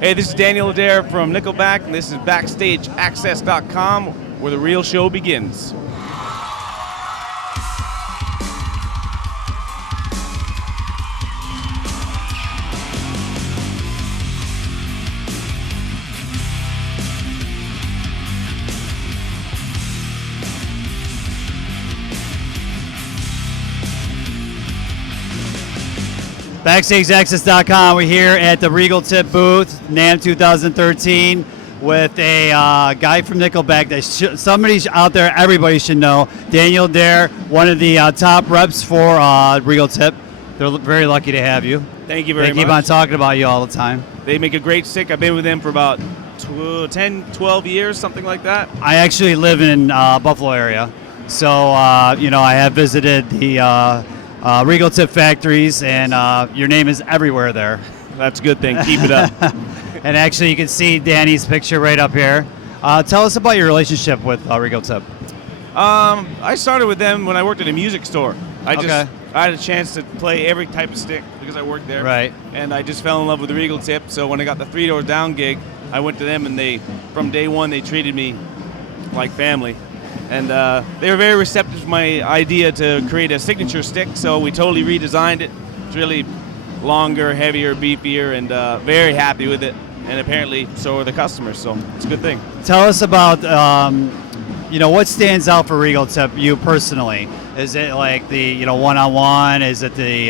Hey, this is Daniel Adair from Nickelback, and this is BackstageAxxess.com, where the real show begins. BackstageAxxess.com. We're here at the Regal Tip booth, NAMM 2013, with a guy from Nickelback that somebody out there, everybody should know. Daniel Adair, one of the top reps for Regal Tip. They're very lucky to have you. Thank you very much. They keep on talking about you all the time. They make a great stick. I've been with them for about 10, 12 years, something like that. I actually live in Buffalo area, so I have visited the Regal Tip factories, and your name is everywhere there. That's a good thing. Keep it up. And actually, you can see Danny's picture right up here. Tell us about your relationship with Regal Tip. I started with them when I worked at a music store. I had a chance to play every type of stick because I worked there. Right. And I just fell in love with the Regal Tip. So when I got the 3 Doors Down gig, I went to them, and from day one, they treated me like family. And they were very receptive to my idea to create a signature stick, so we totally redesigned it. It's really longer, heavier, beefier, and very happy with it. And apparently, so are the customers, so it's a good thing. Tell us about, what stands out for Regal Tip, you personally? Is it like the, one-on-one? Is it the,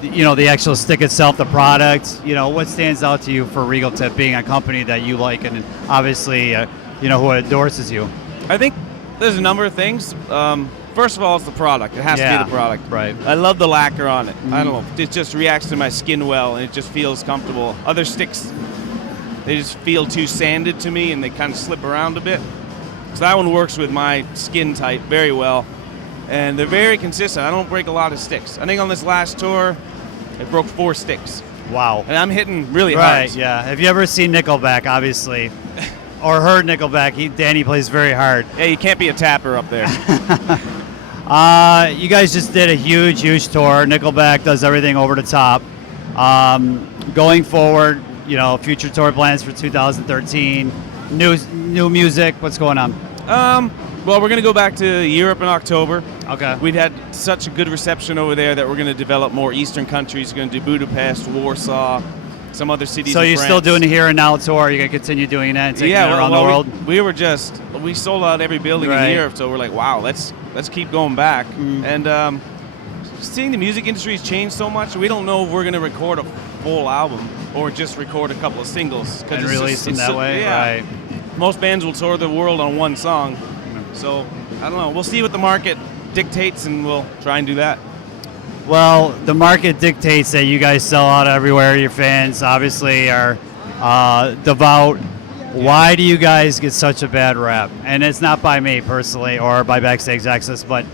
the actual stick itself, the product? What stands out to you for Regal Tip being a company that you like and obviously, who endorses you? I think there's a number of things. First of all, it's the product. It has to be the product. Right. I love the lacquer on it. I don't know. It just reacts to my skin well, and it just feels comfortable. Other sticks, they just feel too sanded to me, and they kind of slip around a bit. So that one works with my skin type very well. And they're very consistent. I don't break a lot of sticks. I think on this last tour, I broke 4 sticks. Wow. And I'm hitting really hard. Right, yeah. Have you ever seen Nickelback, obviously? Or heard Nickelback? Danny plays very hard. Yeah, you can't be a tapper up there. You guys just did a huge tour. Nickelback does everything over the top. Going forward, future tour plans for 2013, new music. What's going on? Well, we're going to go back to Europe in October. Okay. We've had such a good reception over there that we're going to develop more Eastern countries. We're going to do Budapest, Warsaw, some other cities. So in you're France. Still doing the here and now tour? You're going to continue doing that and taking it around the world? We sold out every building in Europe, so we're like, wow, let's keep going back. And seeing the music industry has changed so much, we don't know if we're going to record a full album or just record a couple of singles. And release them that way? Yeah. Right. Most bands will tour the world on one song. So, I don't know. We'll see what the market dictates, and we'll try and do that. Well, the market dictates that you guys sell out everywhere. Your fans obviously are devout. Why do you guys get such a bad rap? And it's not by me personally or by BackstageAxxess, but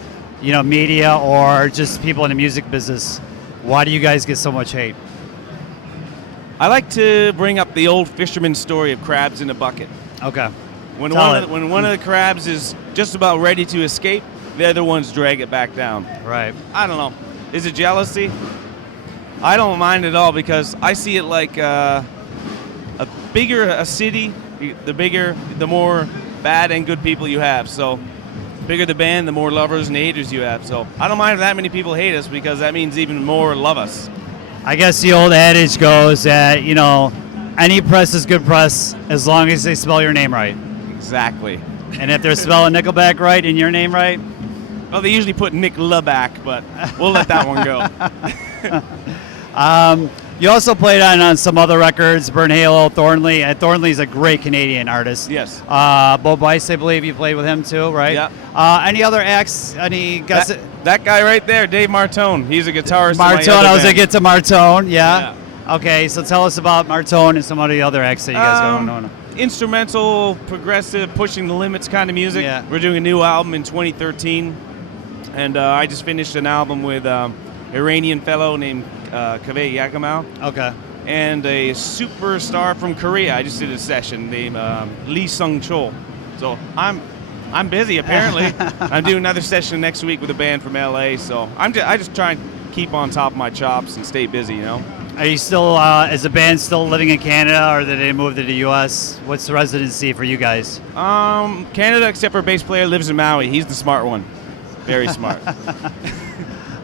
media or just people in the music business. Why do you guys get so much hate? I like to bring up the old fisherman story of crabs in a bucket. Okay. When one of the crabs is just about ready to escape, the other ones drag it back down. Right. I don't know. Is it jealousy? I don't mind at all because I see it like a bigger a city, the more bad and good people you have. So bigger the band, the more lovers and haters you have. So I don't mind if that many people hate us because that means even more love us. I guess the old adage goes that, any press is good press as long as they spell your name right. Exactly. And if they're spelling Nickelback right and your name right? Well, they usually put Nick Leback, but we'll let that one go. You also played on some other records, Burn Halo, Thornley. Thornley's a great Canadian artist. Yes. Bo Bice, I believe you played with him too, right? Yeah. Any other acts? Any guys? That guy right there, Dave Martone. He's a guitarist. Martone, I was going to get to Martone, yeah. Okay, so tell us about Martone and some of the other acts that you guys got going on. Instrumental, progressive, pushing the limits kind of music. Yeah. We're doing a new album in 2013, and I just finished an album with Iranian fellow named Kaveh Yakamau. Okay. And a superstar from Korea. I just did a session named Lee Sung Chol. So I'm busy apparently. I'm doing another session next week with a band from LA. So I just try and keep on top of my chops and stay busy, Are you still, is the band still living in Canada, or did they move to the U.S.? What's the residency for you guys? Canada, except for bass player, lives in Maui. He's the smart one. Very smart. All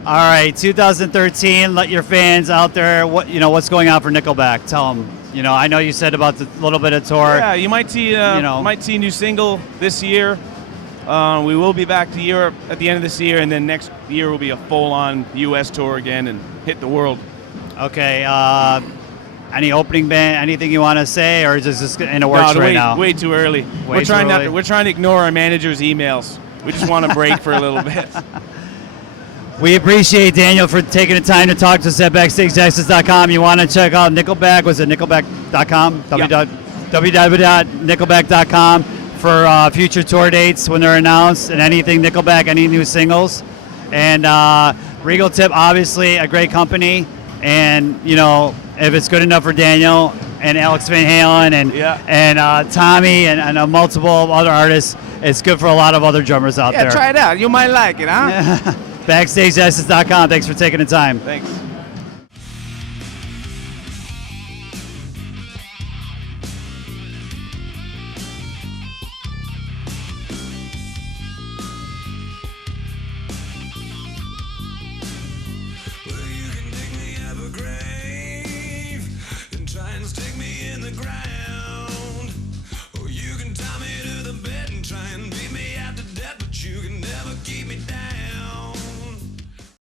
right, 2013. Let your fans out there. What's going on for Nickelback? Tell them. I know you said about the little bit of tour. Yeah, you might see a new single this year. We will be back to Europe at the end of this year, and then next year will be a full-on U.S. tour again and hit the world. Okay. Any opening band? Anything you want to say, or is this just in the works right now? Way too early. We're trying to ignore our manager's emails. We just want to break for a little bit. We appreciate Daniel for taking the time to talk to us at BackstageAxxess.com. You want to check out Nickelback? Was it Nickelback.com? Yeah. www.nickelback.com for future tour dates when they're announced, and anything Nickelback, any new singles. And Regal Tip, obviously a great company. And if it's good enough for Daniel and Alex Van Halen and Tommy and multiple other artists, it's good for a lot of other drummers out there. Yeah, try it out. You might like it, huh? BackstageAxxess.com. Thanks for taking the time. Thanks.